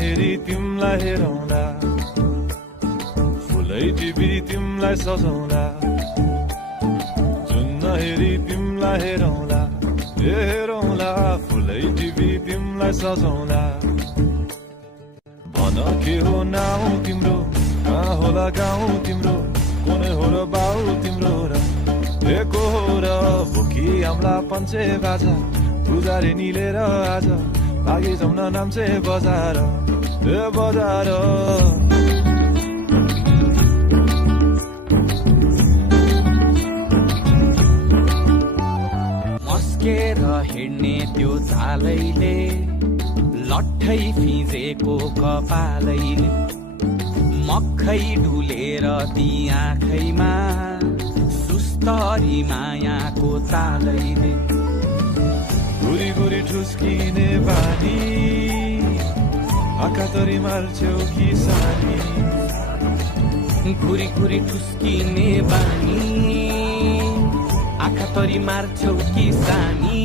हेरी तिमलाई हेरौँला फुलै टिपी तिमलाई सजाउँला जुन हेरी तिमलाई हेरौँला हेरौँला फुलै टिपी तिमलाई सजाउँला भन के हो नाउ तिम्रो कहाँ होला गाउँ तिम्रो कुनै हो र बाउ तिम्रो र को हो र भुकी आम्ला पञ्चे बाजा पुजारी निलेर आज भागी जाउन नाम्चे बजार बजार मस्केर हिँड्ने त्यो चालैले लट्ठै फिजेको कपालैले मक्खै ढुलेर ती आँखैमा सुस्तरी मायाको तालैले गुरी गुरी ठुस्किने बानी आँखातरी मार्छौ कि सानी गुरी गुरी ठुस्किने बानी आँखातरी मार्छौ कि सानी